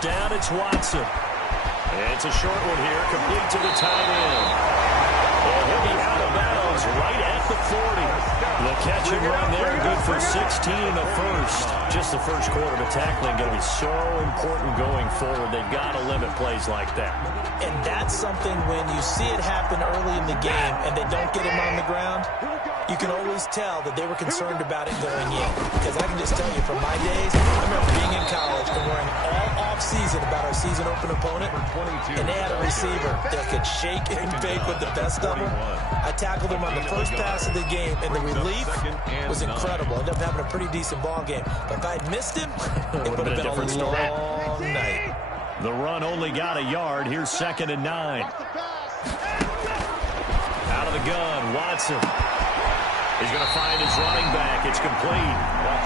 First down, it's Watson. It's a short one here, complete to the tight end. And he'll be out of bounds right at the 40. The catch and run there, good for 16 and a first. Just the first quarter, but tackling going to be so important going forward. They've got to limit plays like that. And that's something when you see it happen early in the game and they don't get him on the ground, you can always tell that they were concerned about it going in. Because I can just tell you from my days, I remember being in college and worrying all off-season about our season open opponent, and they had a receiver that could shake and bake with the best of them. I tackled him on the first pass of the game, and the relief was incredible. Ended up having a pretty decent ball game. But if I had missed him, it would have been a long night. The run only got a yard. Here's 2nd and 9. Out of the gun, Watson. He's going to find his running back. It's complete.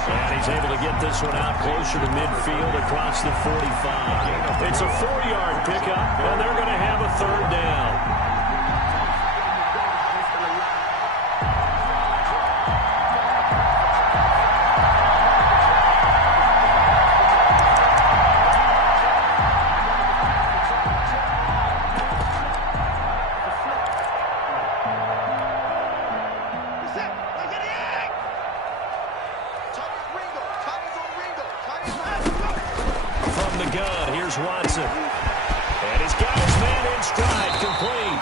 And he's able to get this one out closer to midfield across the 45. It's a 4-yard pickup, and they're going to have a 3rd down. Watson. And he's got his man in stride, complete.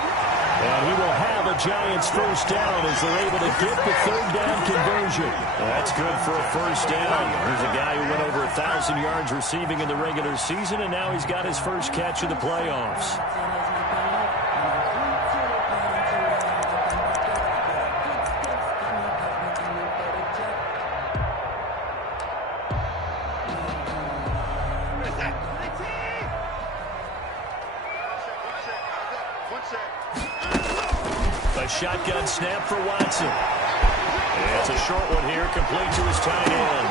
And he will have a Giants first down as they're able to get the 3rd down conversion. That's good for a first down. There's a guy who went over 1,000 yards receiving in the regular season, and now he's got his first catch in the playoffs. A shotgun snap for Watson. And it's a short one here, complete to his tight end.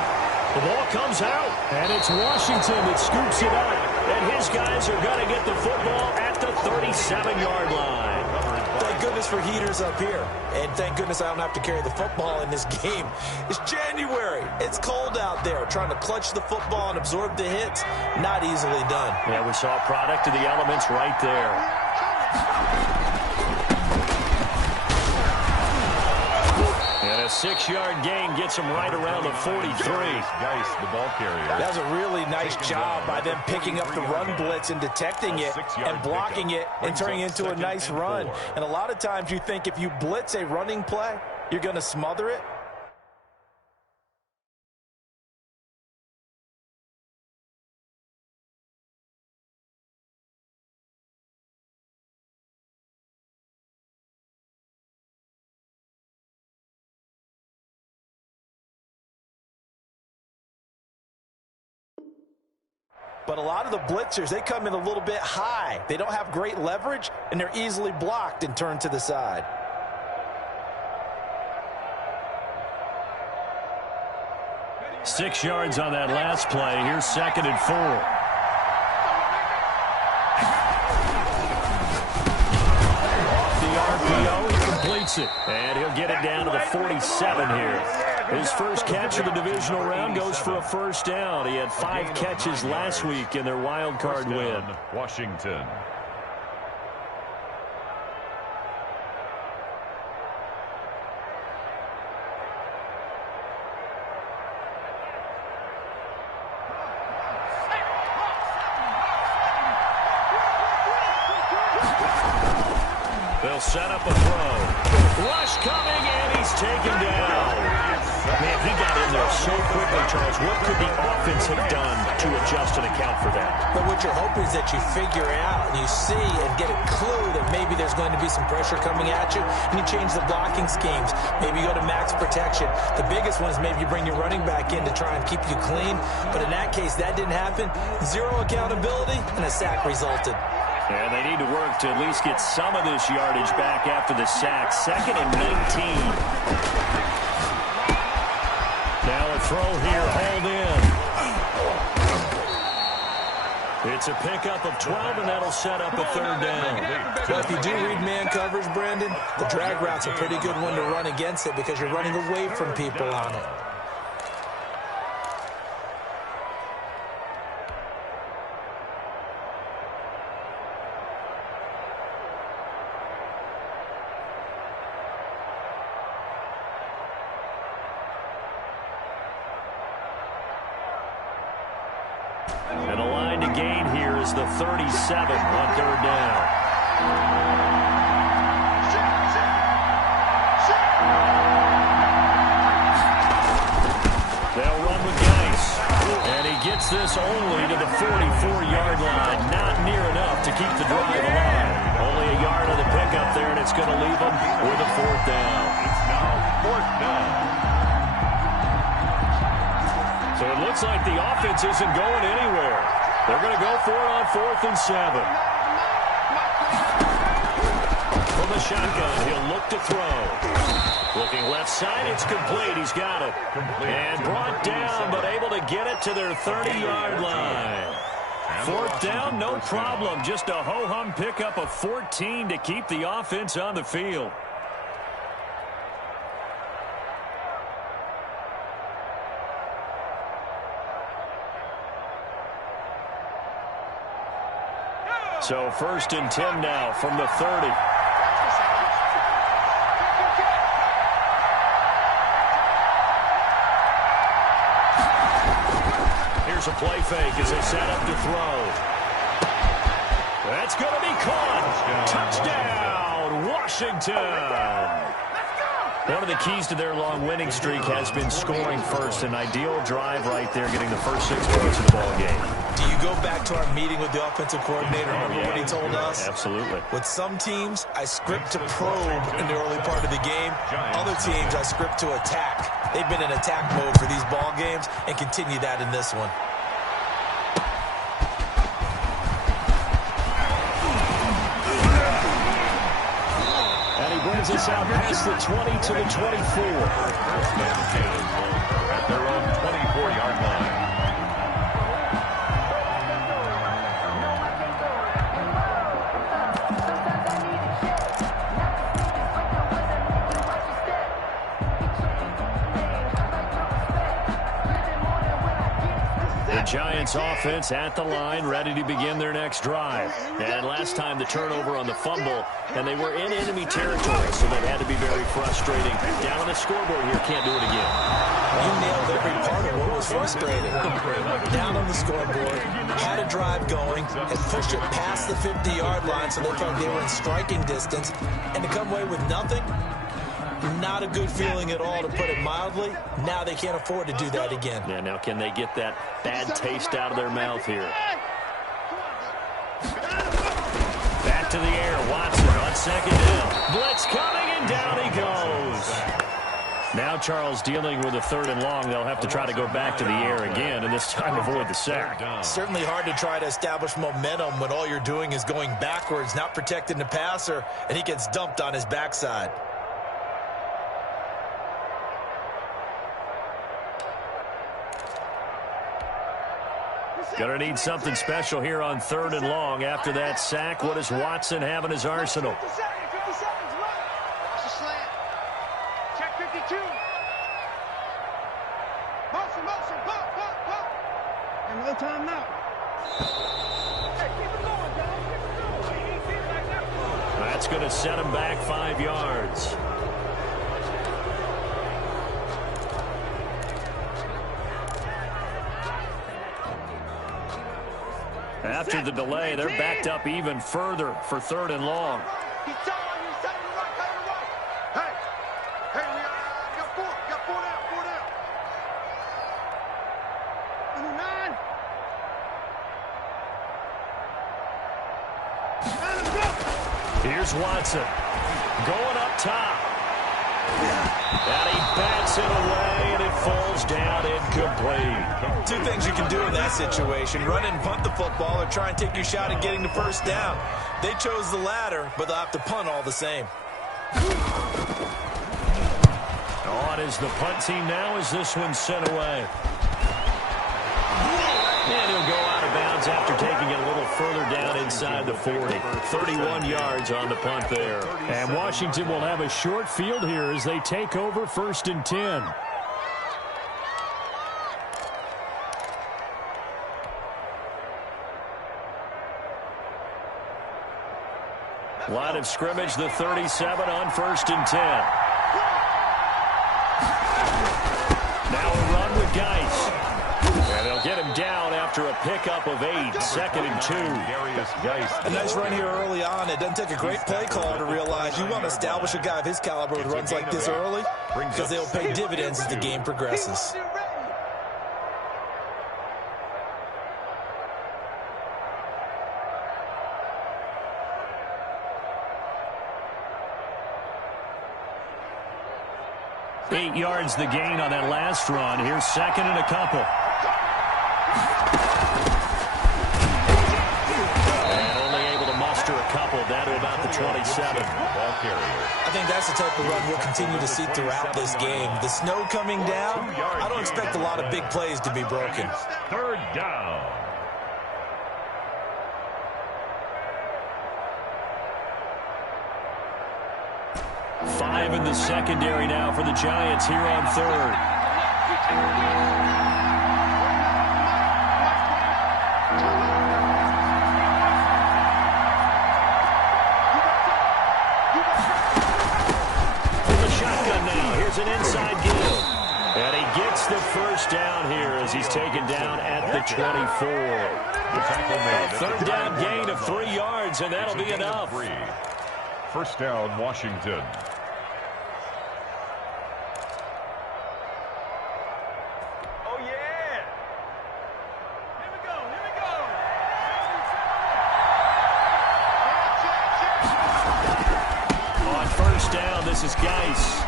The ball comes out, and it's Washington that scoops it up. And his guys are going to get the football at the 37-yard line. Thank goodness for heaters up here. And thank goodness I don't have to carry the football in this game. It's January. It's cold out there. Trying to clutch the football and absorb the hits, not easily done. Yeah, we saw a product of the elements right there. And a 6-yard gain gets him right around the 43. Geis, the ball carrier. That was a really nice job by them picking up the run blitz and detecting it and blocking it and turning it into a nice run. And a lot of times you think if you blitz a running play, you're going to smother it. But a lot of the blitzers, they come in a little bit high. They don't have great leverage, and they're easily blocked and turned to the side. Six yards on that last play. Here's 2nd and 4. Off the RPO, he completes it. And he'll get it down to the 47 here. His first catch of the divisional round goes for a first down. He had 5 catches last week in their wild card win. Washington. They'll set up a throw. Rush coming, and he's taken down. Man, he got in there so quickly, Charles. What could the offense have done to adjust and account for that? But what you're hoping is that you figure out and you see and get a clue that maybe there's going to be some pressure coming at you, and you change the blocking schemes. Maybe you go to max protection. The biggest one is maybe you bring your running back in to try and keep you clean. But in that case, that didn't happen. 0 accountability, and a sack resulted. And they need to work to at least get some of this yardage back after the sack. 2nd and 19. Now a throw here, hauled in. It's a pickup of 12, and that'll set up a 3rd down. Well, if you do read man coverage, Brandon, the drag route's a pretty good one to run against it because you're running away from people on it. And the line to gain here is the 37 on third down. They'll run with Geis. And he gets this only to the 44-yard line. Not near enough to keep the drive alive. Only a yard of the pickup there, and it's going to leave them with a fourth down. It's now fourth down. So it looks like the offense isn't going anywhere. They're going to go for it on 4th and 7. From the shotgun, he'll look to throw. Looking left side, it's complete. He's got it. And brought down, but able to get it to their 30-yard line. Fourth down, no problem. Just a ho-hum pickup of 14 to keep the offense on the field. So 1st and 10 now from the 30. Here's a play fake as they set up to throw. That's going to be caught. Touchdown, Washington. One of the keys to their long winning streak has been scoring first. An ideal drive right there, getting the first 6 points of the ball game. Do you go back to our meeting with the offensive coordinator? Remember what he told us? Absolutely. With some teams, I script to probe in the early part of the game. Other teams, I script to attack. They've been in attack mode for these ball games and continue that in this one. Brings us out past the 20 to the 24. At their own 24-yard line. The Giants offense at the line, ready to begin their next drive. And last time the turnover on the fumble, and they were in enemy territory, so that had to be very frustrating. Down on the scoreboard here, can't do it again. You nailed every part of what was frustrating. Down on the scoreboard, had a drive going, and pushed it past the 50-yard line so they felt they were in striking distance, and to come away with nothing, not a good feeling at all, to put it mildly. Now they can't afford to do that again. Yeah, now can they get that bad taste out of their mouth here? Back to the air, Watson on second down. Blitz coming, and down he goes. Now Charles dealing with a 3rd and long. They'll have to try to go back to the air again, and this time avoid the sack. Certainly hard to try to establish momentum when all you're doing is going backwards, not protecting the passer, and he gets dumped on his backside. Gonna need something special here on 3rd and long. After that sack, what does Watson have in his arsenal? 50 seconds, run. Slant. Check 52. Motion, go. And no time now. Hey, keep it going, guys. Keep it going. That's gonna set him back 5 yards. After the delay, they're backed up even further for 3rd and long. He's telling you, he's telling you right. Hey, we got four down. Number 9. And let's go. Here's Watson going up top. And he bats it away, and it falls down incomplete. 2 things you can do in that situation: run and punt the football, or try and take your shot at getting the first down. They chose the latter, but they'll have to punt all the same. On is the punt team now as this one's sent away. And he'll go out of bounds after taking it a little further down inside the 40. 31 yards on the punt there. And Washington will have a short field here as they take over 1st and 10. Line of scrimmage, the 37 on 1st and 10. Now a run with Geis. And they'll get him down after a a pickup of 8, 2nd and 2. A nice run here early on. It doesn't take a great play caller to realize you want to establish a guy of his caliber with runs like this early because they'll pay dividends as the game progresses. Eight yards the gain on that last run. Here's 2nd and a couple. And only able to muster a couple down to about the 27. I think that's the type of run we'll continue to see throughout this game. The snow coming down, I don't expect a lot of big plays to be broken. 3rd down. Five in the secondary now for the Giants here on 3rd. From the shotgun now, here's an inside give. And he gets the first down here as he's taken down at the 24. A 3rd down gain of 3 yards, and that'll be enough. 1st down, Washington. This is Geis.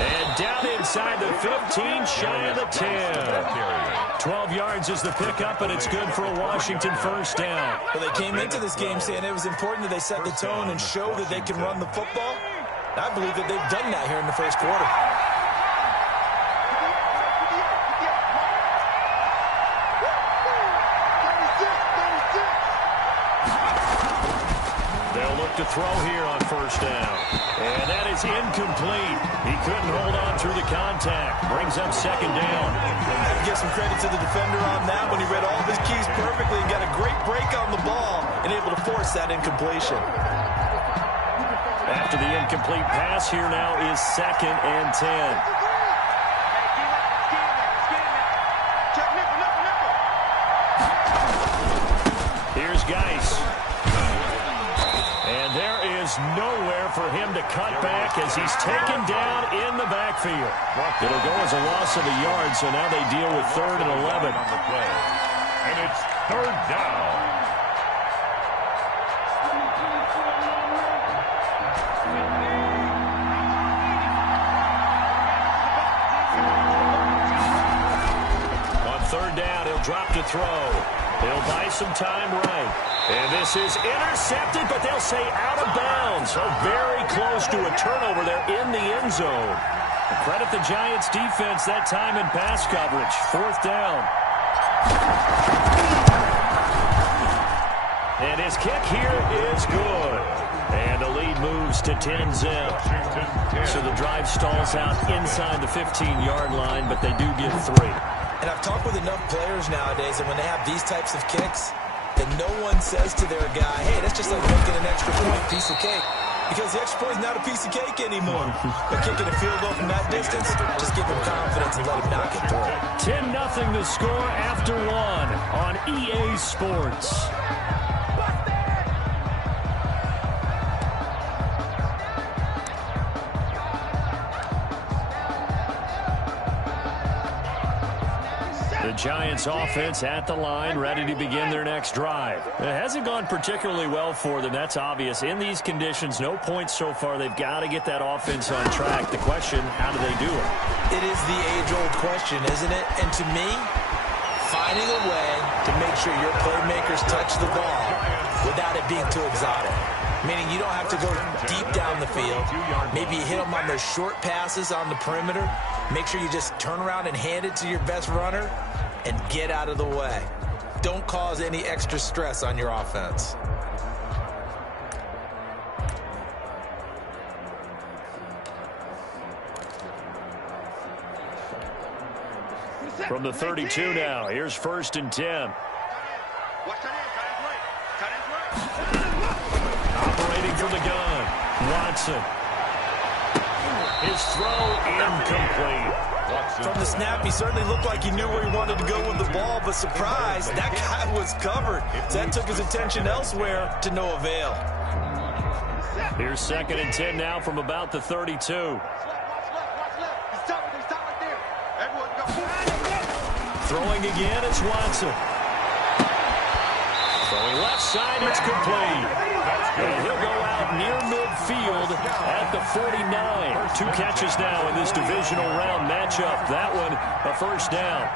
And down inside the 15, shy of the 10. 12 yards is the pickup, and it's good for a Washington 1st down. Well, they came into this game saying it was important that they set the tone and show that they can run the football. I believe that they've done that here in the 1st quarter. To throw here on 1st down. And that is incomplete. He couldn't hold on through the contact. Brings up 2nd down. I'd give some credit to the defender on that when he read all of his keys perfectly and got a great break on the ball and able to force that incompletion. After the incomplete pass, here now is 2nd and 10. Here's Geis. And there is nowhere for him to cut back as he's taken down in the backfield. It'll go as a loss of a yard, so now they deal with 3rd and 11. On the play. And it's 3rd down. On 3rd down, he'll drop to throw. He'll buy some time right. And this is intercepted, but they'll say out of bounds. So very close to a turnover there in the end zone. Credit the Giants defense that time in pass coverage. 4th down. And his kick here is good. And the lead moves to 10-zip. So the drive stalls out inside the 15-yard line, but they do get 3. And I've talked with enough players nowadays, and when they have these types of kicks, that no one says to their guy, hey, that's just like making an extra point piece of cake. Because the extra point is not a piece of cake anymore. But kicking a field goal from that distance, just give him confidence and let him knock it through. 10-0 the score after 1 on EA Sports. The Giants offense at the line, ready to begin their next drive. It hasn't gone particularly well for them, that's obvious. In these conditions, no points so far. They've got to get that offense on track. The question, how do they do it? It is the age-old question, isn't it? And to me, finding a way to make sure your playmakers touch the ball without it being too exotic. Meaning you don't have to go deep down the field. Maybe you hit them on those short passes on the perimeter. Make sure you just turn around and hand it to your best runner and get out of the way. Don't cause any extra stress on your offense. From the 32 now, here's 1st and 10. Operating from the gun, Watson. His throw incomplete. From the snap, he certainly looked like he knew where he wanted to go with the ball, but surprise, that guy was covered. So that took his attention elsewhere to no avail. Here's 2nd and 10 now from about the 32. Throwing again, it's Watson. Throwing left side, it's complete. And he'll go out near midfield at the 49. 2 catches now in this divisional round matchup. That one, a first down.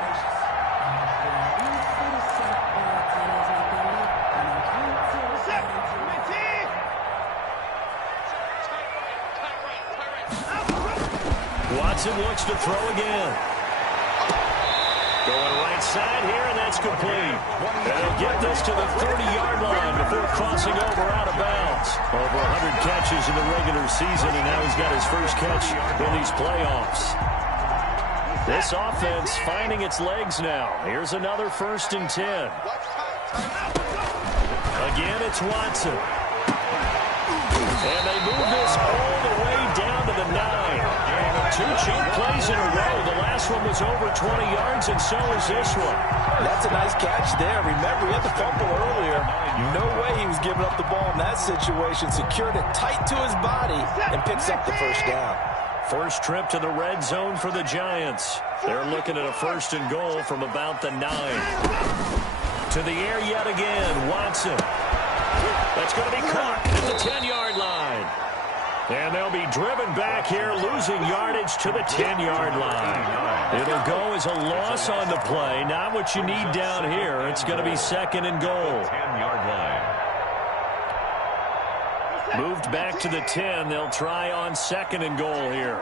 Watson looks to throw again. Going right side here, and that's complete. And he'll get this to the 30-yard line before crossing over out of bounds. Over 100 catches in the regular season, and now he's got his first catch in these playoffs. This offense finding its legs now. Here's another 1st and 10. Again, it's Watson. And they move this all the way down to the 9. 2 chunk plays in a row. The last one was over 20 yards, and so is this one. That's a nice catch there. Remember, he had the fumble earlier. No way he was giving up the ball in that situation. Secured it tight to his body and picks up the first down. First trip to the red zone for the Giants. They're looking at a 1st and goal from about the 9. To the air yet again, Watson. That's going to be caught at the 10-yard line. And they'll be driven back here, losing yardage to the 10-yard line. It'll go as a loss on the play. Not what you need down here. It's going to be 2nd and goal. 10-yard line. Moved back to the 10. They'll try on 2nd and goal here.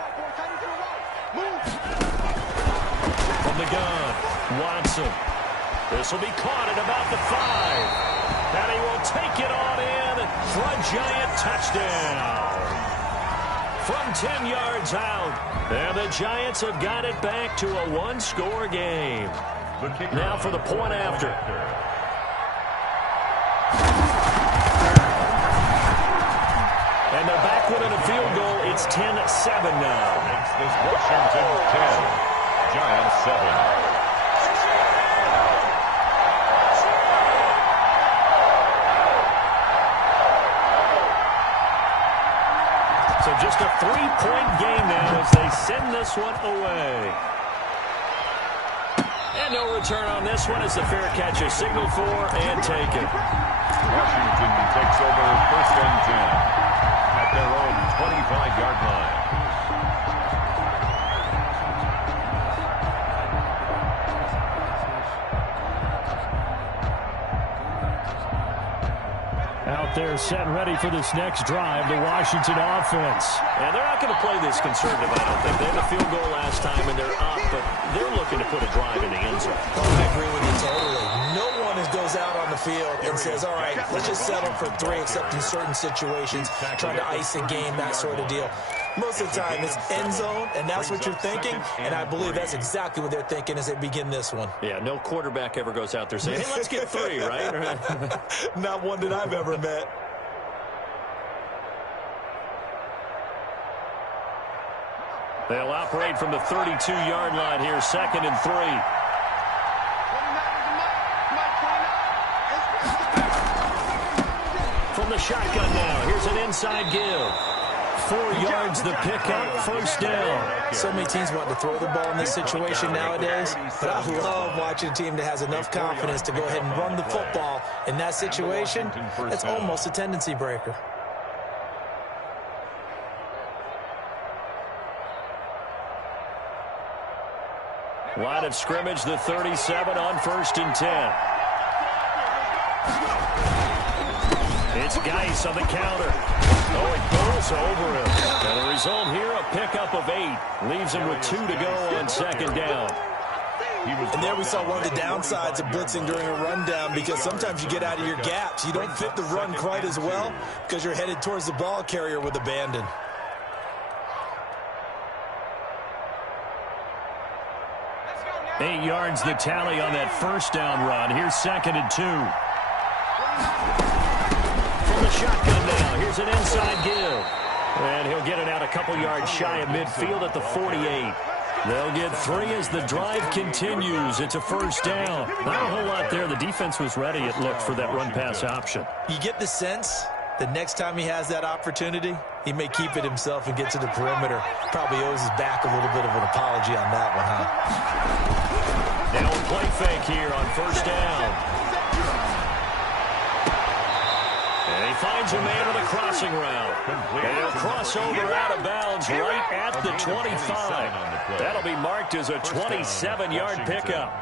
From the gun, Watson. This will be caught at about the 5. And he will take it on in for a Giant touchdown. From 10 yards out. And the Giants have got it back to a 1-score game. Now for the point after. And they're back within a field goal. It's 10-7 now. Makes this Washington 10. Giants 7. So just a 3-point game now as they send this one away. And no return on this one as the fair catch is signaled for and taken. Washington takes over 1st and 10 at their own 25-yard line. Out there set and ready for this next drive, the Washington offense. And they're not going to play this conservative, I don't think. They had a field goal last time, and they're up, but they're looking to put a drive in the end zone. Oh, I agree with you totally. No one goes out on the field and says, all right, let's just settle for 3, except in certain situations, trying to ice a game, that sort of deal. Most of the time, it's end zone, and that's what you're thinking, and I believe that's exactly what they're thinking as they begin this one. Yeah, no quarterback ever goes out there saying, hey, let's get 3, right? Not one that I've ever met. They'll operate from the 32-yard line here, 2nd and 3. From the shotgun now, here's an inside give. 4 yards the pickup, 1st down. So many teams want to throw the ball in this situation nowadays, but I love watching a team that has enough confidence to go ahead and run the football. In that situation, that's almost a tendency breaker. Line of scrimmage, the 37 on 1st and 10. It's Geis on the counter. Oh, it goes over him. And the result here, a pickup of 8. Leaves him with 2 to go on 2nd down. And there we saw one of the downsides of blitzing during a rundown, because sometimes you get out of your gaps. You don't fit the run quite as well because you're headed towards the ball carrier with abandon. Eight yards the tally on that 1st down run. Here's 2nd and 2. From the shotgun now, here's an inside give. And he'll get it out a couple yards shy of midfield at the 48. They'll get 3 as the drive continues. It's a first down. Not a whole lot there. The defense was ready, it looked, for that run-pass option. You get the sense that next time he has that opportunity, he may keep it himself and get to the perimeter. Probably owes his back a little bit of an apology on that one, huh? Now a play fake here on first down. And he finds a man with a crossing route. And he'll cross over out of bounds right at the 25. That'll be marked as a 27-yard pickup.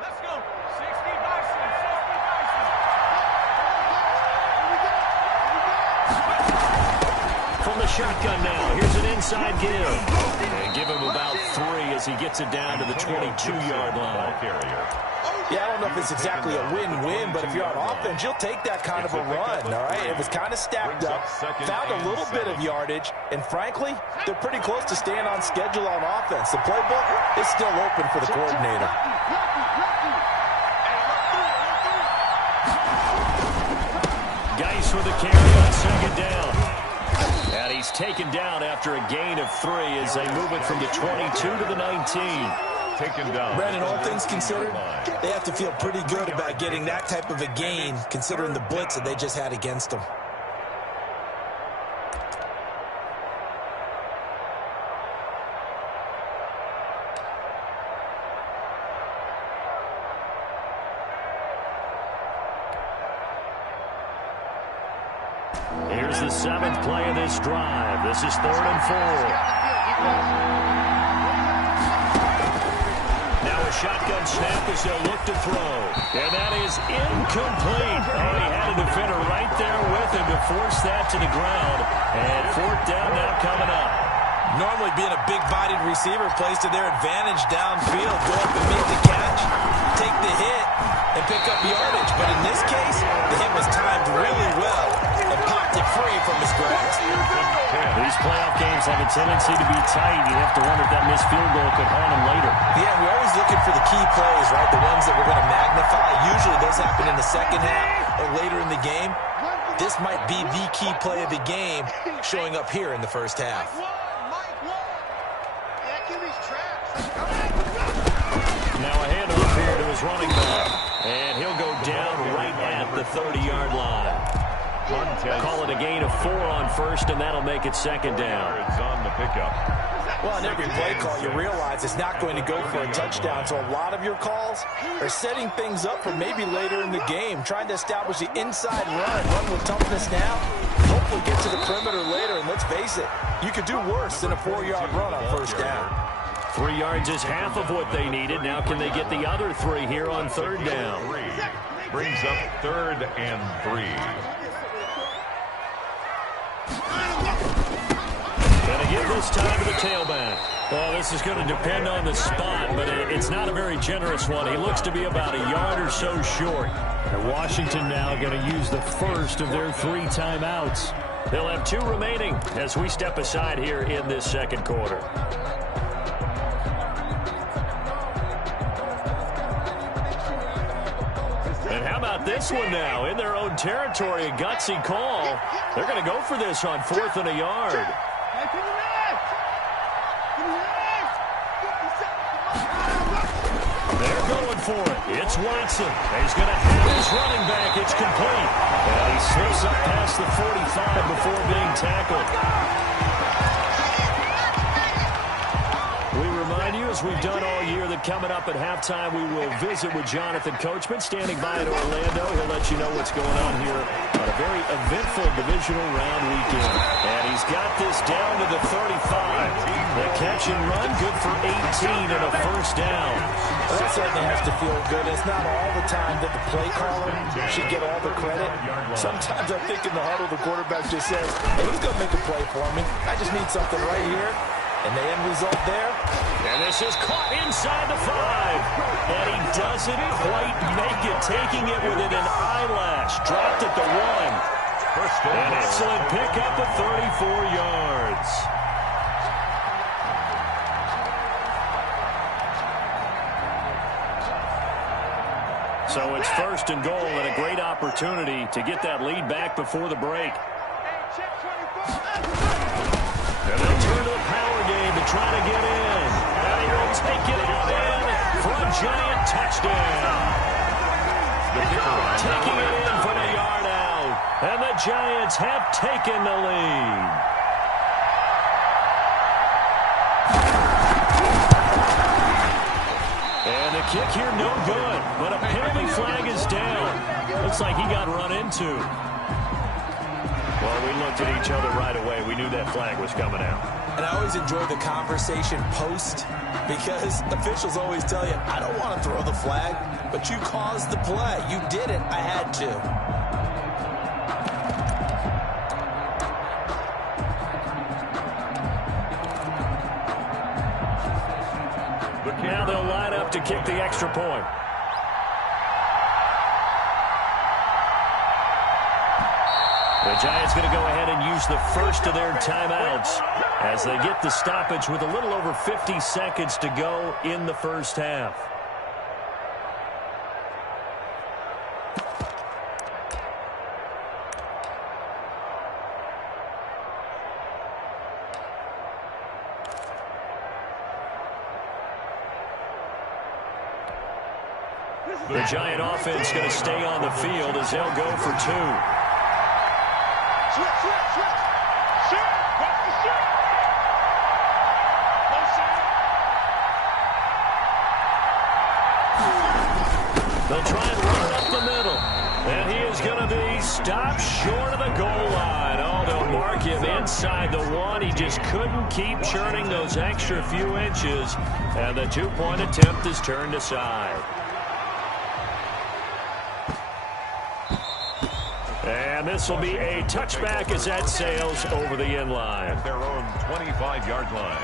Let's go. 60 Bison. 60 Bison. From the shotgun now, here's an inside give. And give him about 3 as he gets it down to the 22-yard line. Yeah, I don't know if it's exactly a win-win, but if you're on offense, you'll take that kind of a run, all right? It was kind of stacked up, found a little bit of yardage, and frankly, they're pretty close to staying on schedule on offense. The playbook is still open for the coordinator. Geis with the carry on second down. And he's taken down after a gain of 3 as they move it from the 22 to the 19. Taken down. Brandon, all things considered, they have to feel pretty good about getting that type of a gain, considering the blitz that they just had against them. Here's the 7th play of this drive. This is 3rd and 4. Shotgun snap as they'll look to throw. And that is incomplete. Oh, he had a defender right there with him to force that to the ground. And 4th down now coming up. Normally being a big-bodied receiver plays to their advantage downfield. Go up and make the catch, take the hit, and pick up yardage. But in this case, the hit was timed really well and popped it free from his grasp. These playoff games have a tendency to be tight. You have to wonder if that missed field goal could haunt him later. Yeah, we're always looking for the key plays, right? The ones that we're going to magnify. Usually those happen in the second half or later in the game. This might be the key play of the game showing up here in the first half. Now a handoff here to his running back. And he'll go down right at the 30-yard line. Call it a gain of 4 on first, and that'll make it 2nd down. It's on the pickup. Well, in every play call, you realize it's not going to go for a touchdown. So a lot of your calls are setting things up for maybe later in the game, trying to establish the inside run with toughness now, hopefully get to the perimeter later. And let's face it, you could do worse than a 4-yard run on first down. 3 yards is half of what they needed. Now can they get the other 3 here on 3rd down? Brings up 3rd and 3. Going to give this time to the tailback. Well, this is going to depend on the spot, but it's not a very generous one. He looks to be about a yard or so short. And Washington now going to use the first of their 3 timeouts. They'll have 2 remaining as we step aside here in this second quarter. And how about this one now? In their own territory, a gutsy call. They're going to go for this on 4th and a yard. They're going for it. It's Watson. He's going to have his running back. It's complete. And he slips up past the 45 before being tackled. We remind you, as we've done all year, that coming up at halftime, we will visit with Jonathan Coachman, standing by in Orlando. He'll let you know what's going on here on a very eventful divisional round weekend. And he's got this down to the 35. The catch and run, good for 18 and a first down. Well, that certainly has to feel good. It's not all the time that the play caller should get all the credit. Sometimes I think in the huddle, the quarterback just says, hey, who's going to make a play for me? I just need something right here. And the end result there. And this is caught inside the 5. And he doesn't quite make it, taking it within an eyelash. Dropped at the 1. An excellent pickup of 34 yards. So it's first and goal and a great opportunity to get that lead back before the break. And they'll turn to the power game to try to get in. And he will take it all in for a giant touchdown. Taking it in from a yard out. And the Giants have taken the lead. And the kick here no good. But a penalty flag is down. Looks like he got run into. Well, we looked at each other right away. We knew that flag was coming out. And I always enjoy the conversation post because officials always tell you, I don't want to throw the flag, but you caused the play. You did it. I had to. Now they'll line up to kick the extra point. The Giants going to go ahead and use the first of their timeouts as they get the stoppage with a little over 50 seconds to go in the first half. The Giant offense going to stay on the field as they'll go for two. Switch. Shoot. Watch the shoot. No shot. They'll try and run it up the middle. And he is going to be stopped short of the goal line. Oh, they'll mark him inside the one. He just couldn't keep churning those extra few inches. And the two-point attempt is turned aside. And this will be a touchback as that sails over the end line. Their own 25-yard line.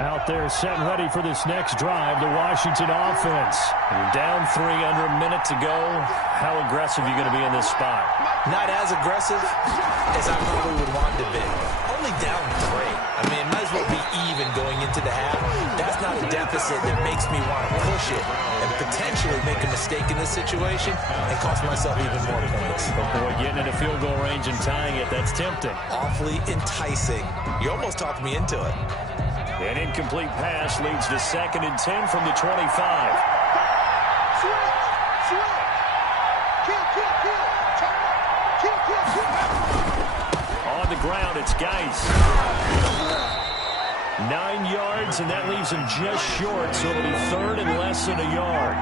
Out there set and ready for this next drive, the Washington offense. You're down 3 under a minute to go. How aggressive are you going to be in this spot? Not as aggressive as I probably would want to be. Only down 3. I mean, it might as well be even going into the half. That's not a deficit that makes me want to push it and potentially make a mistake in this situation and cost myself even more points. But boy, getting into field goal range and tying it, that's tempting. Awfully enticing. You almost talked me into it. An incomplete pass leads to 2nd and 10 from the 25. On the ground, it's Geis. 9 yards, and that leaves him just short, so it'll be 3rd and less than a yard.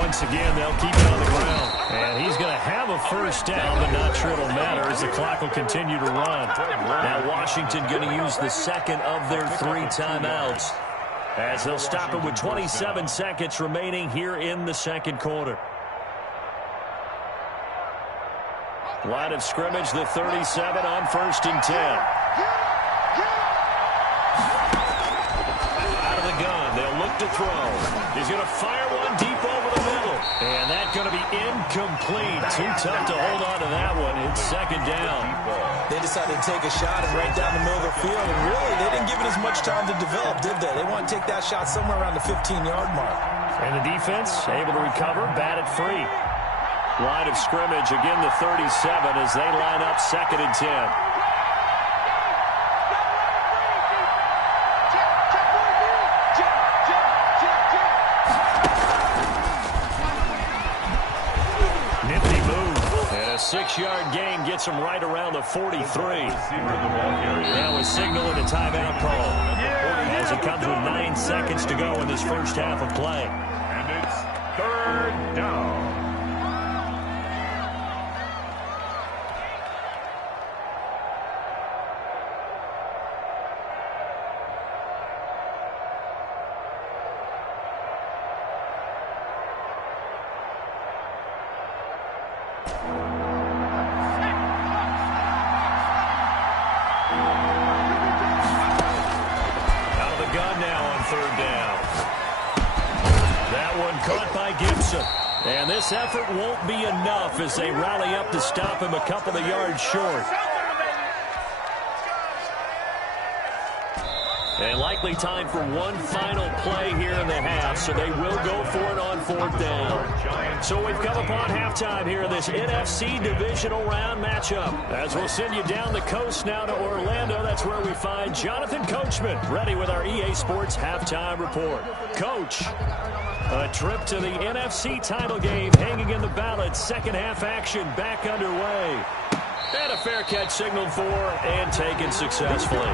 Once again, they'll keep it on the ground. And he's going to have a first down, but not sure it'll matter as the clock will continue to run. Now Washington going to use the second of their 3 timeouts as they'll stop it with 27 seconds remaining here in the second quarter. Line of scrimmage, the 37 on 1st and 10. Out of the gun, they'll look to throw. He's going to fire one deep over the middle. And that's going to be incomplete. Too tough to hold on to that one. It's 2nd down. They decided to take a shot and right down the middle of the field. And really, they didn't give it as much time to develop, did they? They want to take that shot somewhere around the 15-yard mark. And the defense able to recover, batted free. Line of scrimmage, again the 37 as they line up 2nd and 10. Nifty move. And a 6-yard gain gets him right around the 43. Now a signal and a timeout call. As it comes with 9 seconds to go in this first half of play. And it's 3rd down. And this effort won't be enough as they rally up to stop him a couple of yards short. And likely time for one final play here in the half, so they will go for it on 4th down. So we've come upon halftime here in this NFC divisional round matchup. As we'll send you down the coast now to Orlando, that's where we find Jonathan Coachman, ready with our EA Sports halftime report. Coach, a trip to the NFC title game hanging in the balance. Second half action back underway. And a fair catch signaled for and taken successfully.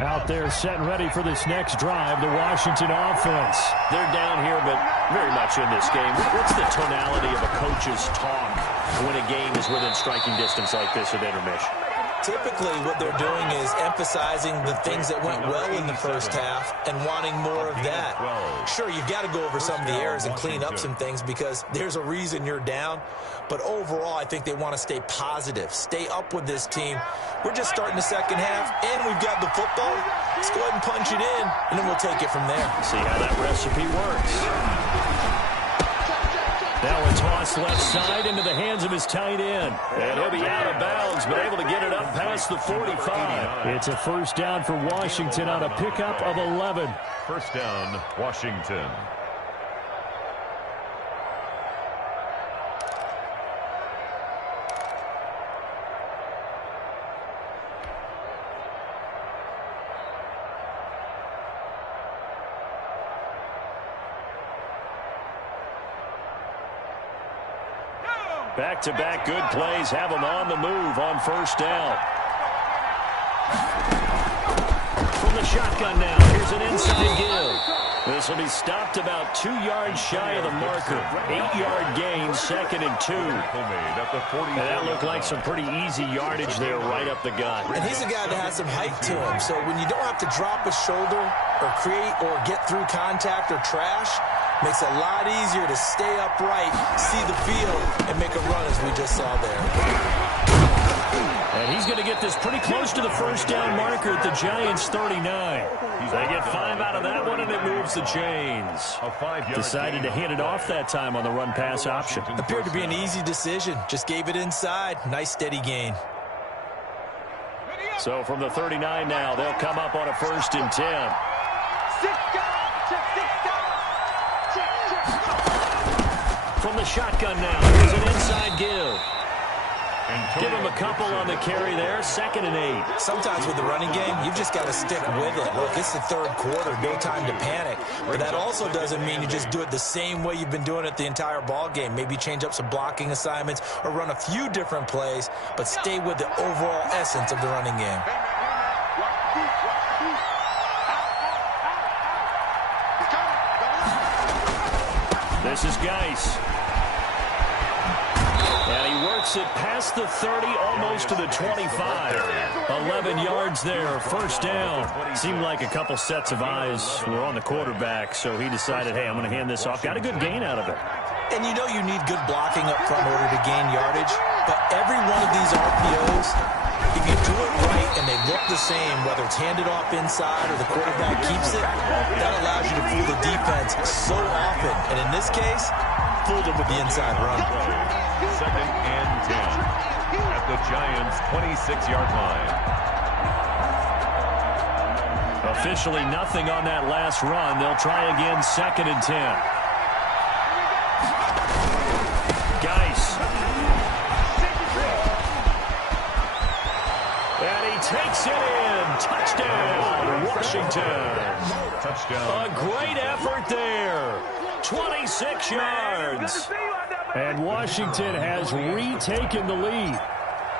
Out there set and ready for this next drive, the Washington offense. They're down here, but very much in this game. What's the tonality of a coach's talk when a game is within striking distance like this at intermission? Typically, what they're doing is emphasizing the things that went well in the first half and wanting more of that. Sure, you've got to go over some of the errors and clean up some things because there's a reason you're down. But overall, I think they want to stay positive, stay up with this team. We're just starting the second half, and we've got the football. Let's go ahead and punch it in, and then we'll take it from there. See how that recipe works. Now a toss left side into the hands of his tight end. And he'll be out of bounds, but able to get it up past the 45. It's a first down for Washington on a pickup of 11. First down, Washington. Back-to-back good plays have them on the move on first down. From the shotgun now, here's an inside give. This will be stopped about 2 yards shy of the marker. 8-yard gain, 2nd and 2. And that looked like some pretty easy yardage there right up the gut. And he's a guy that has some height to him. So when you don't have to drop a shoulder or create or get through contact or trash, makes it a lot easier to stay upright, see the field, and make a run as we just saw there. And he's going to get this pretty close to the first down marker at the Giants' 39. They get 5 out of that one, and it moves the chains. Decided to hand it off that time on the run-pass option. Appeared to be an easy decision. Just gave it inside. Nice, steady gain. So from the 39 now, they'll come up on a 1st and 10. From the shotgun now, here's an inside give. Give him a couple on the carry there, 2nd and 8. Sometimes with the running game, you've just got to stick with it. Look, it's the 3rd quarter, no time to panic. But that also doesn't mean you just do it the same way you've been doing it the entire ball game. Maybe change up some blocking assignments or run a few different plays, but stay with the overall essence of the running game. This is Geis. And he works it past the 30, almost to the 25. 11 yards there, first down. Seemed like a couple sets of eyes were on the quarterback, so he decided, hey, I'm going to hand this off. Got a good gain out of it. And you know you need good blocking up front in order to gain yardage, but every one of these RPOs, if you do it right and they look the same, whether it's handed off inside or the quarterback keeps it, that allows you to fool the defense so often. And in this case, fooled them with the inside run. 2nd and 10 at the Giants' 26-yard line. Officially nothing on that last run. They'll try again, 2nd and 10. Geis. And he takes it in. Touchdown, Washington. Touchdown. A great effort there. 26 yards. And Washington has retaken the lead.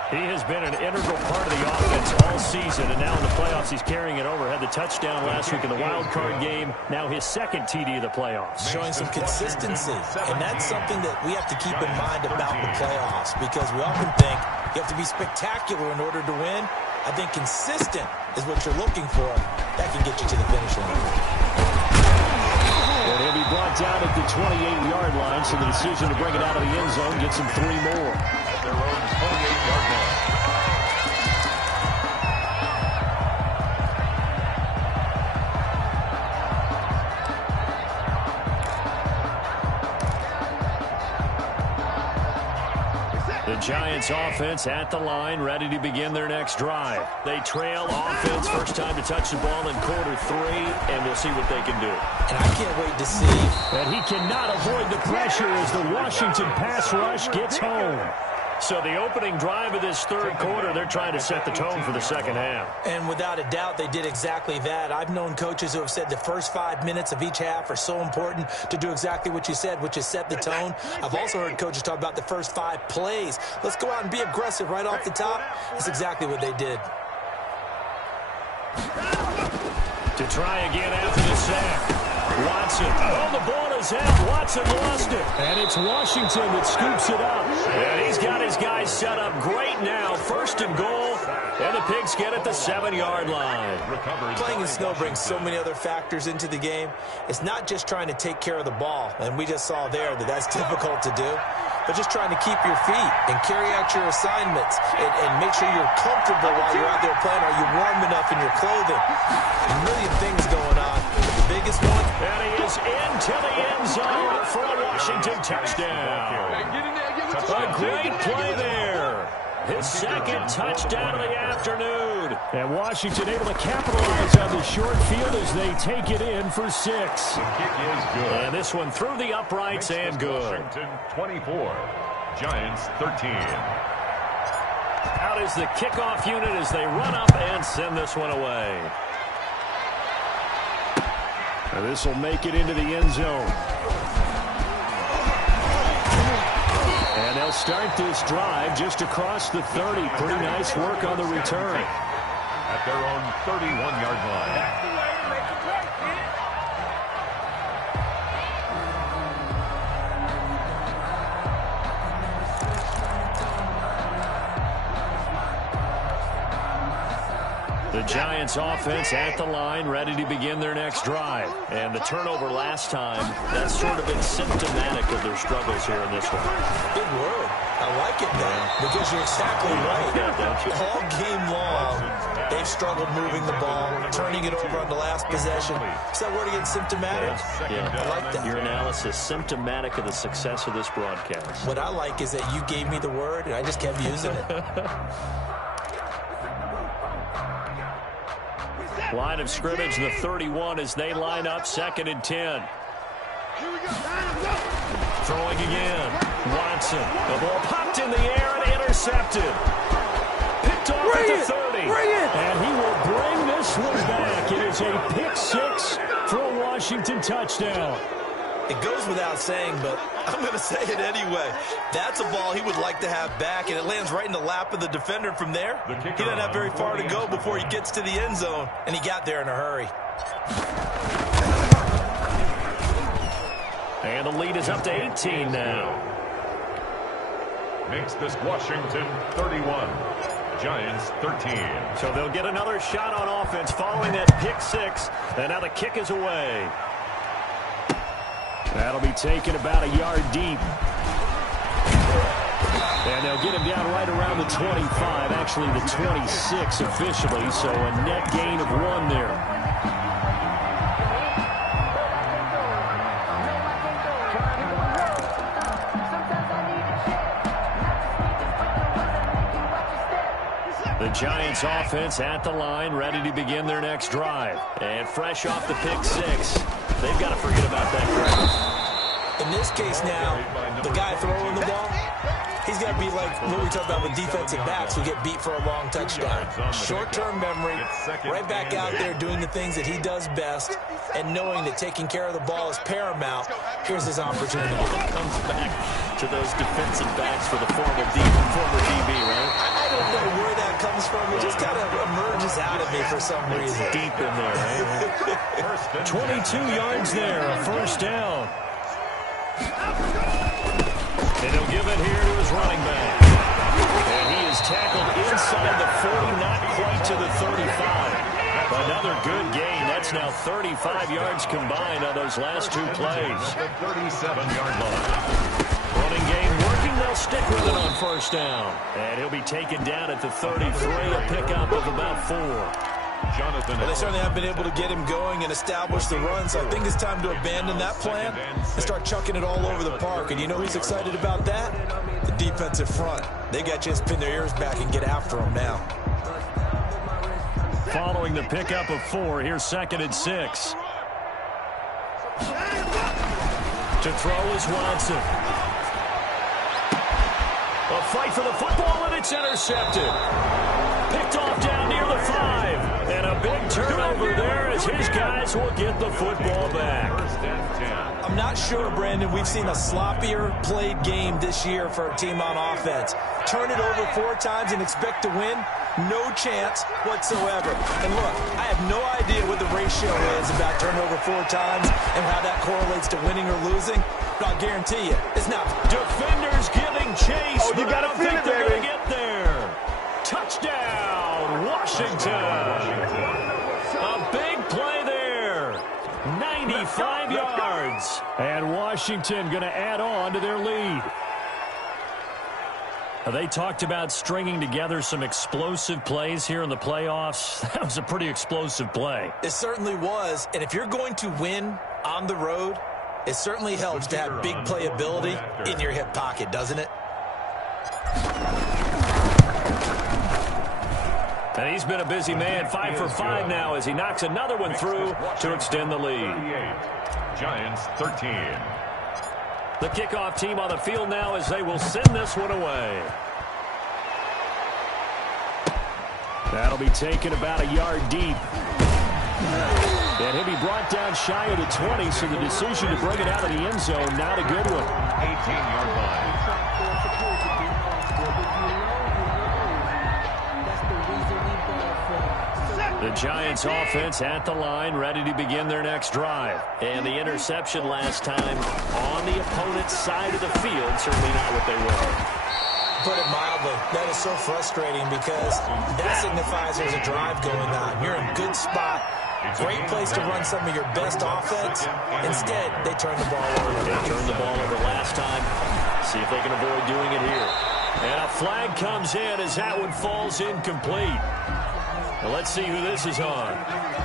He has been an integral part of the offense all season, and now in the playoffs he's carrying it over. Had the touchdown last week in the wild card game. Now his 2nd TD of the playoffs. Showing some consistency, and that's something that we have to keep in mind about the playoffs, because we often think you have to be spectacular in order to win. I think consistent is what you're looking for. That can get you to the finish line. And he'll be brought down at the 28-yard line, so the decision to bring it out of the end zone gets them 3 more. At their own 28-yard line. The Giants offense at the line, ready to begin their next drive. They trail offense, first time to touch the ball in quarter 3, and we'll see what they can do. And I can't wait to see. And he cannot avoid the pressure as the Washington pass rush gets home. So the opening drive of this third quarter, they're trying to set the tone for the second half. And without a doubt, they did exactly that. I've known coaches who have said the first 5 minutes of each half are so important to do exactly what you said, which is set the tone. I've also heard coaches talk about the first 5 plays. Let's go out and be aggressive right off the top. That's exactly what they did. To try again after the sack. Watson. Oh, the ball is out. Watson lost it. And it's Washington that scoops it up. And he's got his guys set up great now. First and goal. And the Pigs get at the 7-yard line. Playing in snow brings so many other factors into the game. It's not just trying to take care of the ball. And we just saw there that that's difficult to do. But just trying to keep your feet and carry out your assignments and make sure you're comfortable while you're out there playing. Are you warm enough in your clothing? A million things going on. The biggest one. And he is into the end zone for a Washington touchdown. A great play there. His second touchdown of the afternoon. And Washington able to capitalize on the short field as they take it in for 6. The kick is good. And this one through the uprights and good. Washington 24, Giants 13. Out is the kickoff unit as they run up and send this one away. And this will make it into the end zone. And they'll start this drive just across the 30. Pretty nice work on the return. At their own 31-yard line. The Giants offense at the line, ready to begin their next drive. And the turnover last time, that's sort of been symptomatic of their struggles here in this one. Big word. I like it now because you're exactly right. All game long, they've struggled moving the ball, turning it over on the last possession. Is that word again, symptomatic? Yeah, I like that. Your analysis, symptomatic of the success of this broadcast. What I like is that you gave me the word, and I just kept using it. Line of scrimmage, the 31 as they line up, 2nd and 10. Throwing again. Watson. The ball popped in the air and intercepted. Picked off at the 30. And he will bring this one back. It is a pick 6 for a Washington touchdown. It goes without saying, but I'm going to say it anyway. That's a ball he would like to have back, and it lands right in the lap of the defender from there. He doesn't have very far to go before he gets to the end zone, and he got there in a hurry. And the lead is up to 18 now. Makes this Washington 31, Giants 13. So they'll get another shot on offense following that pick 6, and now the kick is away. That'll be taken about a yard deep. And they'll get him down right around the 25, actually the 26 officially, so a net gain of 1 there. The Giants offense at the line, ready to begin their next drive. And fresh off the pick 6, they've got to forget about that crowd. In this case now, the guy throwing the ball, he's got to be like what we talked about with defensive backs who get beat for a long touchdown. Short-term memory, right back out there doing the things that he does best, and knowing that taking care of the ball is paramount. Here's his opportunity. Comes back to those defensive backs for the former DB, right? I don't know where that comes from. It just kind of emerges out of me for some reason. Deep in there, right? 22 yards there, a first down. And he'll give it here to his running back. And he is tackled inside the 40, not quite to the 35. Another good gain. That's now 35 yards combined on those last two plays. At the 37-yard line. Running game working. They'll stick with it on first down. And he'll be taken down at the 33, a pickup of about 4. Well, they certainly have been able to get him going and establish the run, so I think it's time to abandon that plan and start chucking it all over the park. And you know who's excited about that? The defensive front. They got a chance to pin their ears back and get after him now. Following the pickup of 4, here's 2nd and 6. To throw is Watson. A fight for the football, and it's intercepted. Picked off down near the 5. And a big turnover there as his guys will get the football back. I'm not sure, Brandon, we've seen a sloppier played game this year for a team on offense. Turn it over 4 times and expect to win? No chance whatsoever. And look, I have no idea what the ratio is about turnover 4 times and how that correlates to winning or losing. But I'll guarantee you, it's not. Defenders giving chase. Oh, you got to feel it, they're going to get there. Touchdown, Washington. A big play there. 95 yards. And Washington going to add on to their lead. They talked about stringing together some explosive plays here in the playoffs. That was a pretty explosive play. It certainly was. And if you're going to win on the road, it certainly helps to have big playability in your hip pocket, doesn't it? And he's been a busy man, 5 for 5 now as he knocks another one through to extend the lead. Giants 13. The kickoff team on the field now as they will send this one away. That'll be taken about a yard deep. And he'll be brought down shy of the 20, so the decision to bring it out of the end zone, not a good one. 18-yard line. The Giants offense at the line, ready to begin their next drive. And the interception last time on the opponent's side of the field, certainly not what they were. Put it mildly, that is so frustrating because that signifies there's a drive going on. You're in a good spot. Great place to run some of your best offense. Instead, they turn the ball over. They turned the ball over last time. See if they can avoid doing it here. And a flag comes in as that one falls incomplete. Now let's see who this is on.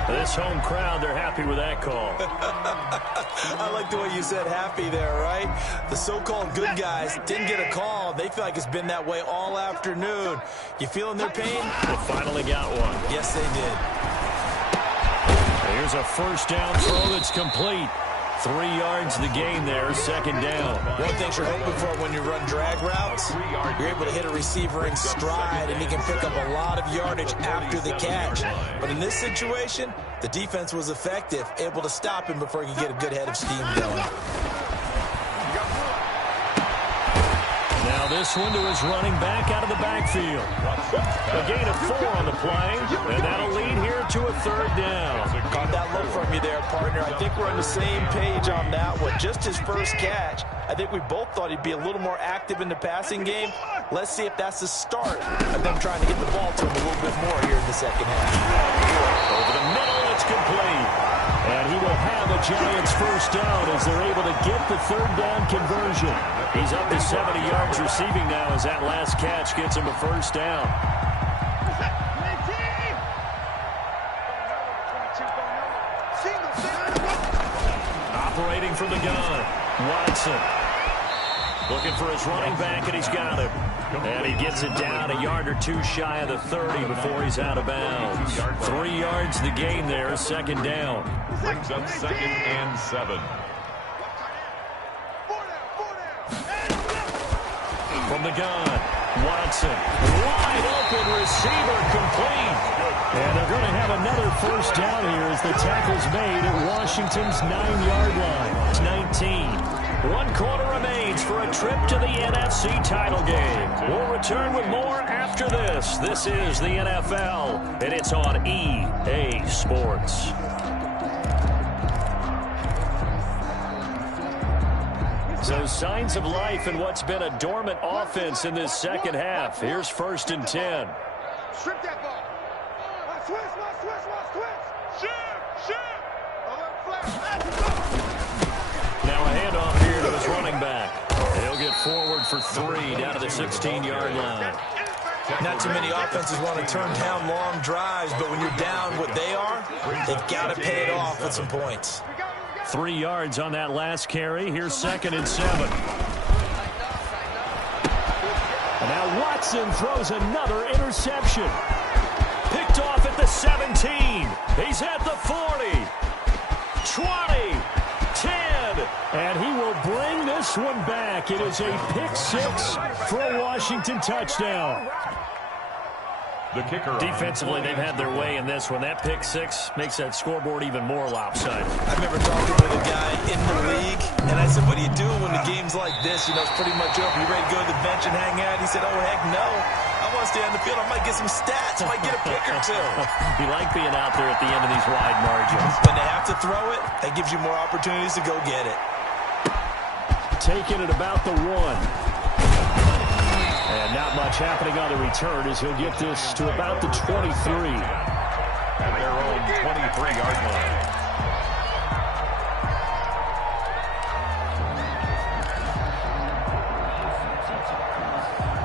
This home crowd, they're happy with that call. I like the way you said happy there, right? The so-called good guys didn't get a call. They feel like it's been that way all afternoon. You feeling their pain? They finally got one. Yes, they did. Here's a first down throw that's complete. 3 yards the gain there, 2nd down. One thing you're hoping for when you run drag routes, you're able to hit a receiver in stride, and he can pick up a lot of yardage after the catch. But in this situation, the defense was effective, able to stop him before he could get a good head of steam going. Now this one to his running back out of the backfield. A gain of 4 on the play, and that'll lead here to a 3rd down. Got that look from you there, partner. I think we're on the same page on that one. Just his first catch. I think we both thought he'd be a little more active in the passing game. Let's see if that's the start of them trying to get the ball to him a little bit more here in the second half. Over the middle, it's complete. And he will have a Giants first down as they're able to get the 3rd down conversion. He's up to 70 yards receiving now as that last catch gets him a first down. Operating from the gun, Watson. Looking for his running back, and he's got him. And he gets it down a yard or 2 shy of the 30 before he's out of bounds. 3 yards the gain there, 2nd down. Brings up 2nd and 7. From the gun, Watson. Wide open receiver complete. And they're going to have another first down here as the tackle's made at Washington's 9-yard line. It's 19. 1 quarter remains for a trip to the NFC title game. We'll return with more after this. This is the NFL, and it's on EA Sports. So signs of life in what's been a dormant offense in this second half. Here's 1st and 10. Strip that ball. Switch. Now a handoff here to his running back. He'll get forward for 3 down to the 16-yard line. Not too many offenses want to turn down long drives, but when you're down what they are, they've got to pay it off with some points. 3 yards on that last carry. Here's 2nd and 7. And now Watson throws another interception. Picked off at the 17. He's at the 40. 20. 10. And he will bring this one back. It is a pick-6 for a Washington touchdown. The kicker. Defensively, they've had their way in this one. That pick-6 makes that scoreboard even more lopsided. I remember talking with a guy in the league, and I said, what do you do when the game's like this? You know, it's pretty much over. You ready to go to the bench and hang out? He said, oh, heck no. I want to stay on the field. I might get some stats. I might get a pick or two. You like being out there at the end of these wide margins. When they have to throw it, that gives you more opportunities to go get it. Taking it about the 1. And not much happening on the return as he'll get this to about the 23. At their own 23-yard line.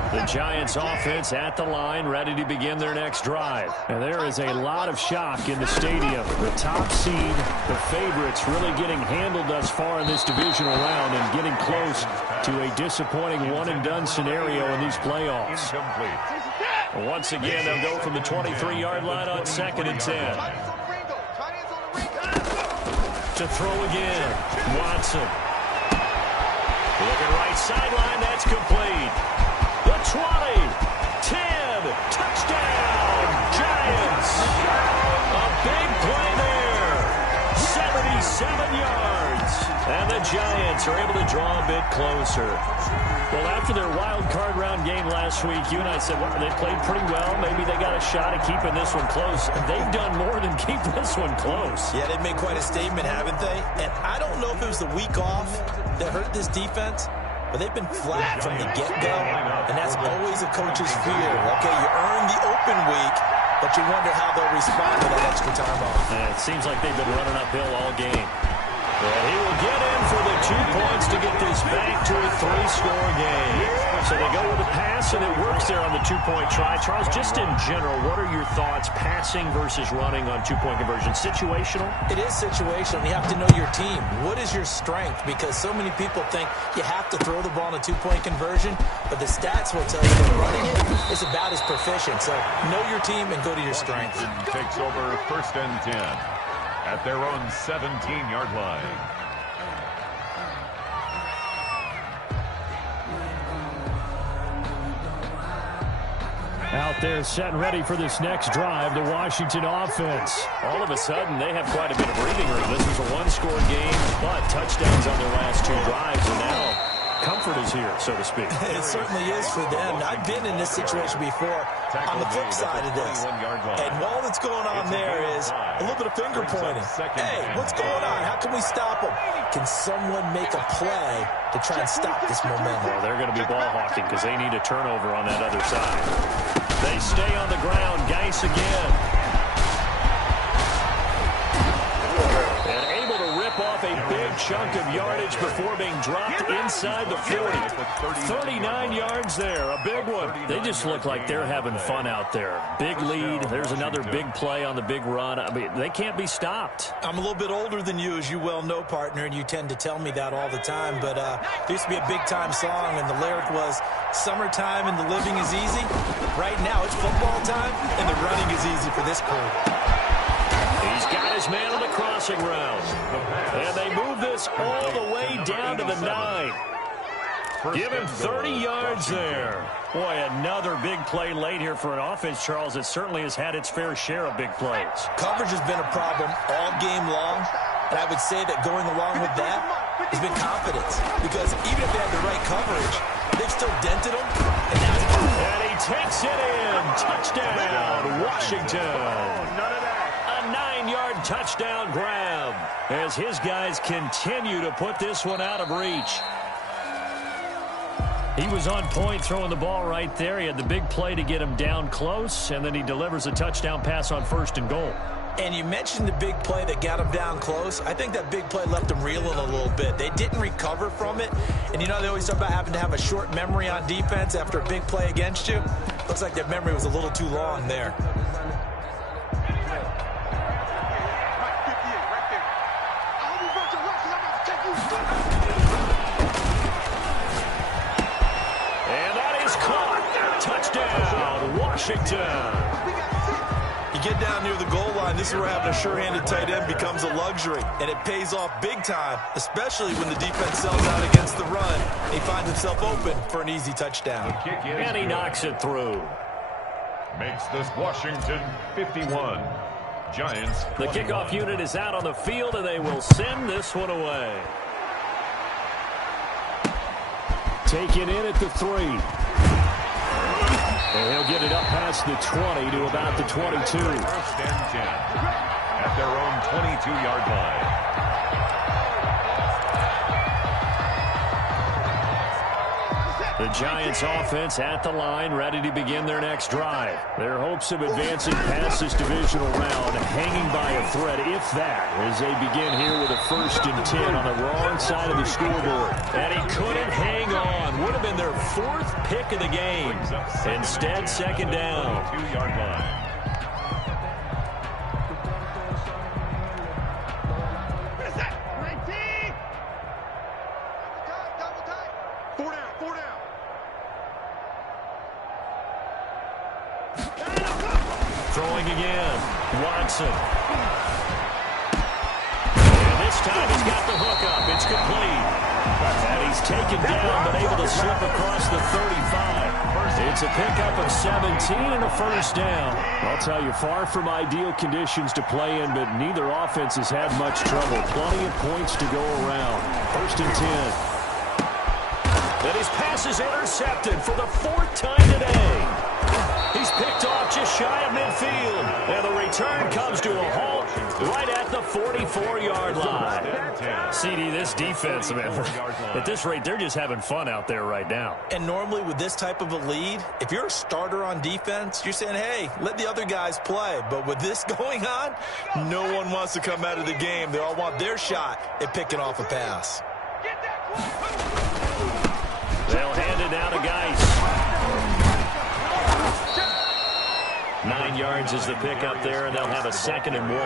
The Giants offense at the line, ready to begin their next drive. And there is a lot of shock in the stadium. The top seed, the favorites, really getting handled thus far in this divisional round and getting close to a disappointing one-and-done scenario in these playoffs. Incomplete. Once again, they'll go from the 23-yard line on 2nd and 10. To throw again, Watson. Looking right sideline, that's complete. The 20, 10, touchdown, Giants. A big play there, 77 yards. And the Giants are able to draw a bit closer. Well, after their wild card round game last week, you and I said, well, they played pretty well. Maybe they got a shot at keeping this one close. And they've done more than keep this one close. Yeah, they've made quite a statement, haven't they? And I don't know if it was the week off that hurt this defense, but they've been flat from the get-go, and that's always a coach's fear. Okay, you earn the open week, but you wonder how they'll respond to that extra time off. And it seems like they've been running uphill all game. And he will get in for the 2 points to get this back to a 3-score game. So they go with a pass, and it works there on the 2-point try. Charles, just in general, what are your thoughts passing versus running on 2-point conversion? Situational? It is situational. You have to know your team. What is your strength? Because so many people think you have to throw the ball in a 2-point conversion, but the stats will tell you that running it is about as proficient. So know your team and go to your strength. Takes over 1st and 10 at their own 17-yard line. Out there set and ready for this next drive, the Washington offense. All of a sudden, they have quite a bit of breathing room. This was a 1-score game, but touchdowns on their last 2 drives, and now comfort is here, so to speak. It certainly is for them. I've been in this situation before on the flip side of this. And all that's going on there is a little bit of finger pointing. Hey, what's going on? How can we stop them? Can someone make a play to try and stop this momentum? Well, they're going to be ball hawking because they need a turnover on that other side. They stay on the ground. Geis again. And able to rip off a big chunk of yardage before being dropped inside the 40. 39 yards there, a big one. They just look like they're having fun out there. Big lead. There's another big play on the big run. I mean, they can't be stopped. I'm a little bit older than you, as you well know, partner, and you tend to tell me that all the time. But there used to be a big-time song, and the lyric was, summertime and the living is easy. Right now, it's football time, and the running is easy for this crew. He's got his man on the crossing route. And they move this all the way down to the 9. Give him 30 yards there. Boy, another big play late here for an offense, Charles, that certainly has had its fair share of big plays. Coverage has been a problem all game long, and I would say that going along with that has been confidence. Because even if they had the right coverage, they've still dented them, and now it's and he takes it in. Touchdown, Washington. A 9-yard touchdown grab as his guys continue to put this one out of reach. He was on point throwing the ball right there. He had the big play to get him down close, and then he delivers a touchdown pass on 1st and goal. And you mentioned the big play that got him down close. I think that big play left him reeling a little bit. They didn't recover from it. And you know, they always talk about having to have a short memory on defense after a big play against you. Looks like that memory was a little too long there. And that is caught. Touchdown, Washington. You get down near the goal line, this is where having a sure-handed tight end becomes a luxury, and it pays off big time, especially when the defense sells out against the run. He finds himself open for an easy touchdown. And he knocks it through. Makes this Washington 51. Giants 21. The kickoff unit is out on the field, and they will send this one away. Taken in at the 3. And he'll get it up past the 20 to about the 22. First and 10 at their own 22-yard line. The Giants offense at the line, ready to begin their next drive. Their hopes of advancing past this divisional round hanging by a thread, if that, as they begin here with a 1st and 10 on the wrong side of the scoreboard. And he couldn't hang on. Would have been their 4th pick of the game. Instead, 2nd down. 2-yard line. Throwing again, Watson. And this time he's got the hook up. It's complete. And he's taken down, but able to slip across the 35. It's a pickup of 17 and a 1st down. I'll tell you, far from ideal conditions to play in, but neither offense has had much trouble. Plenty of points to go around. 1st and 10. And his pass is intercepted for the 4th time today. He's picked off just shy of midfield. And the return comes to a halt right at the 44-yard line. CD, this defense, man, at this rate, they're just having fun out there right now. And normally with this type of a lead, if you're a starter on defense, you're saying, hey, let the other guys play. But with this going on, no one wants to come out of the game. They all want their shot at picking off a pass. They'll hand it down to Geis. 9 yards is the pickup there, and they'll have a 2nd and 1.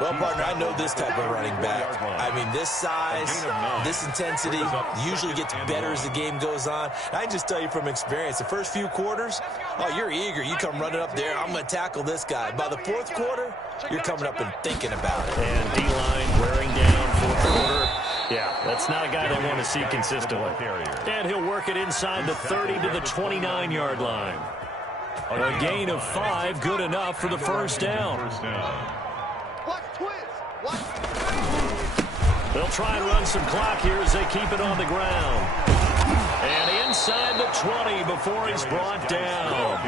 Well, partner, I know this type of running back. I mean, this size, this intensity usually gets better as the game goes on. And I just tell you from experience, the first few quarters, oh, you're eager. You come running up there, I'm going to tackle this guy. By the 4th quarter, you're coming up and thinking about it. And D-line wearing down 4th quarter. Yeah, that's not a guy they want to see consistently. And he'll work it inside the 30 to the 29-yard line. A gain of 5, good enough for the 1st down. They'll try and run some clock here as they keep it on the ground. And inside the 20 before he's brought down.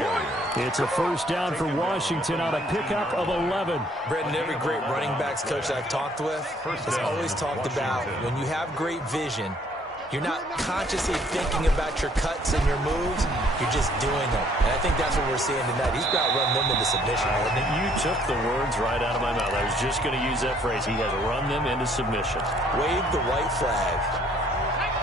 It's a 1st down for Washington on a pickup of 11. Brendan, every great running backs coach that I've talked with has always talked about when you have great vision, you're not consciously thinking about your cuts and your moves. You're just doing them. And I think that's what we're seeing tonight. He's about run them into submission. You took the words right out of my mouth. I was just going to use that phrase. He has run them into submission. Wave the white flag.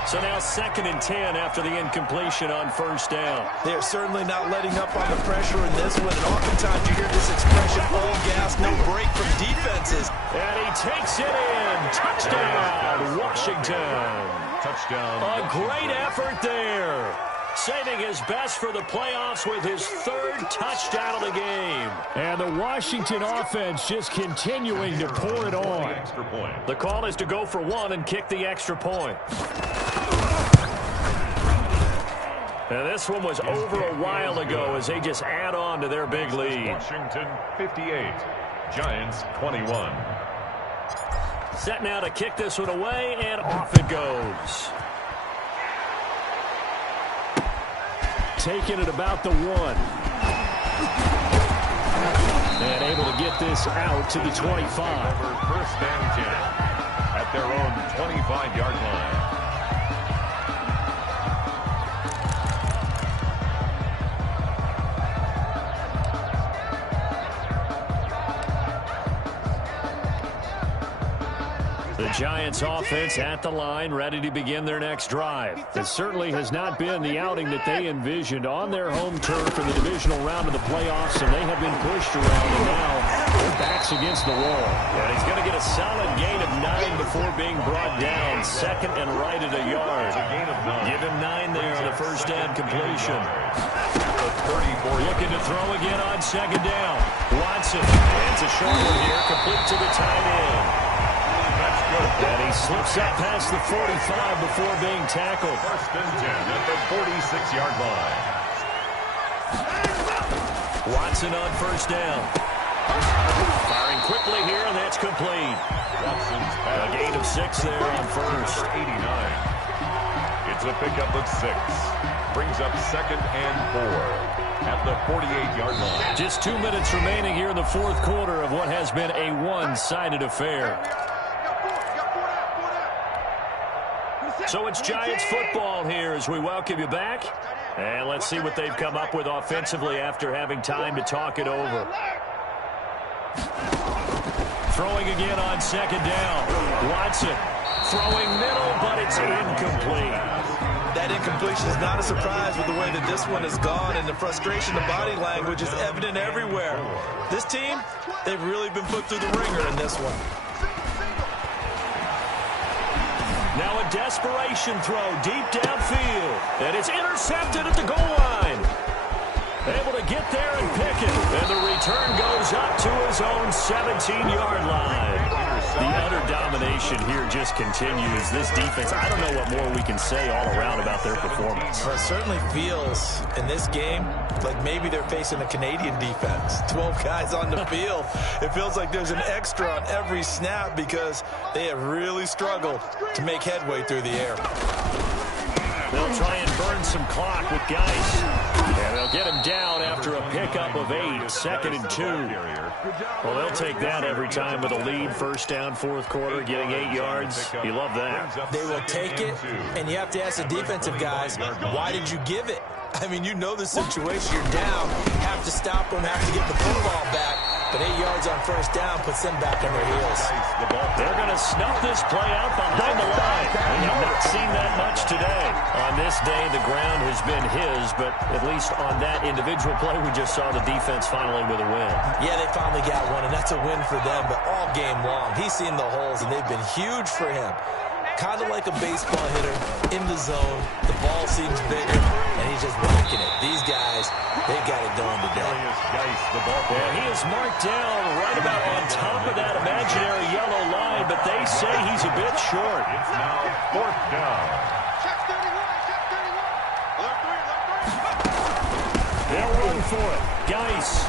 So now 2nd and 10 after the incompletion on 1st down. They are certainly not letting up on the pressure in this one. And oftentimes you hear this expression, all gas, no break from defenses. And he takes it in. Touchdown, Washington. Touchdown. A great effort there. Saving his best for the playoffs with his 3rd touchdown of the game. And the Washington offense just continuing to pour it on. The call is to go for 1 and kick the extra point. And this one was over a while ago as they just add on to their big lead. Washington 58, Giants 21. Set now to kick this one away, and off it goes. Taking it about the 1. And able to get this out to the 25. Over 1st and 10 at their own 25-yard line. The Giants offense at the line, ready to begin their next drive. It certainly has not been the outing that they envisioned on their home turf in the divisional round of the playoffs, and they have been pushed around, and now their backs against the wall. And he's going to get a solid gain of 9 before being brought down. Second and right at a yard. Give him 9 there on the first down completion. Looking to throw again on second down. Watson hands a short one here, complete to the tight end. That's good. And he slips up past the 45 before being tackled. First and 10 at the 46-yard line. Watson on first down. Firing quickly here, and that's complete. Watson's pass. A gain of 6 there on first. 89. It's a pickup of 6. Brings up second and 4 at the 48-yard line. Just 2 minutes remaining here in the fourth quarter of what has been a one-sided affair. So it's Giants football here as we welcome you back. And let's see what they've come up with offensively after having time to talk it over. Throwing again on second down. Watson throwing middle, but it's incomplete. That incompletion is not a surprise with the way that this one has gone, and the frustration, the body language is evident everywhere. This team, they've really been put through the ringer in this one. Now a desperation throw deep downfield, and it's intercepted at the goal line. Able to get there and pick it, and the return goes up to his own 17-yard line. The utter domination here just continues. This defense, I don't know what more we can say all around about their performance. Well, it certainly feels in this game like maybe they're facing a Canadian defense. 12 guys on the field. It feels like there's an extra on every snap because they have really struggled to make headway through the air. They'll try and burn some clock with Geis. And they'll get him down after a pickup of 8, second and 2. Well, they'll take that every time with a lead, first down, fourth quarter, getting 8 yards. You love that. They will take it, and you have to ask the defensive guys, why did you give it? I mean, you know the situation. You're down, have to stop them, have to get the football back. But 8 yards on first down puts them back on their heels. They're going to snuff this play out behind the line. We have not seen that much today. On this day, the ground has been his, but at least on that individual play, we just saw the defense finally with a win. Yeah, they finally got one, and that's a win for them, but all game long, he's seen the holes, and they've been huge for him. Kind of like a baseball hitter in the zone. The ball seems bigger, and he's just whacking it. These guys, they've got it going today. And he is marked down right about on top of that imaginary yellow line, but they say he's a bit short. It's now fourth down. They'll run for it. Geis.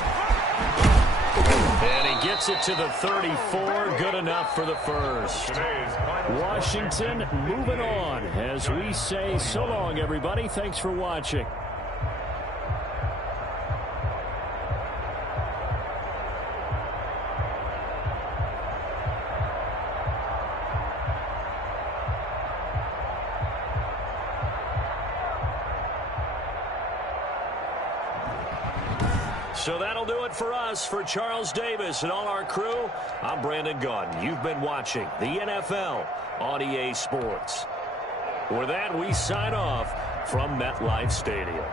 And he gets it to the 34. Good enough for the first. Washington moving on as we say so long, everybody. Thanks for watching. So that'll do it for us. For Charles Davis and all our crew, I'm Brandon Gaudin. You've been watching the NFL on EA Sports. With that, we sign off from MetLife Stadium.